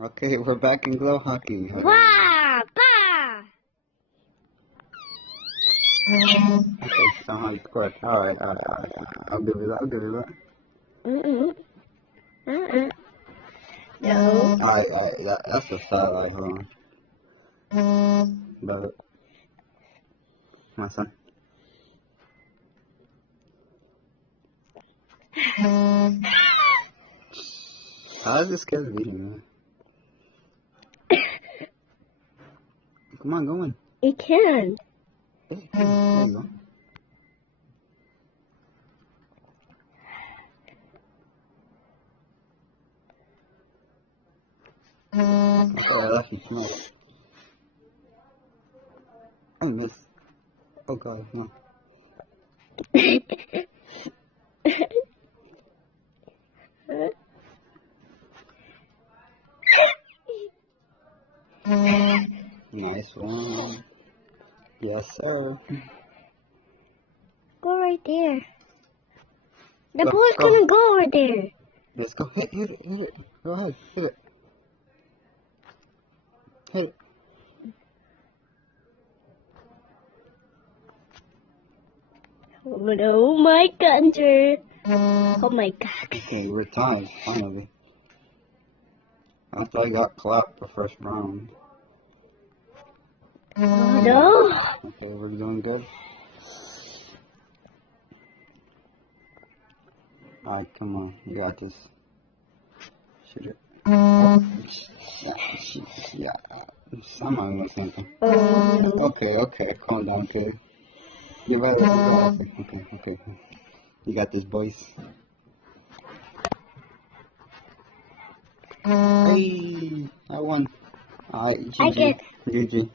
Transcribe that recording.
Okay, we're back in glow hockey. Wah! Bah! Okay, somehow scored. Alright. I'll give you that. Mm-mm. No. Alright, that's a foul, hold on. But, my son. How is this kid leading, man? Come on, go in. It can. There you go. Okay, I left you smart. I missed. Oh god, no. Nice one. Yes, sir. Go right there. The Go, ball's go. gonna go right there. Let's go. Hit it. Go ahead, hit it. Hit it. Oh my god, sir. Oh my god. Okay, we're tied, finally. After I got clapped the first round. Oh no. Okay, we're doing good. Alright, come on. You got this. Shoot it. Yeah. Somehow I missed something. Okay. Calm down, kid. You ready? Okay. You got this, boys. Hey, I won. Alright, GG. I get. GG.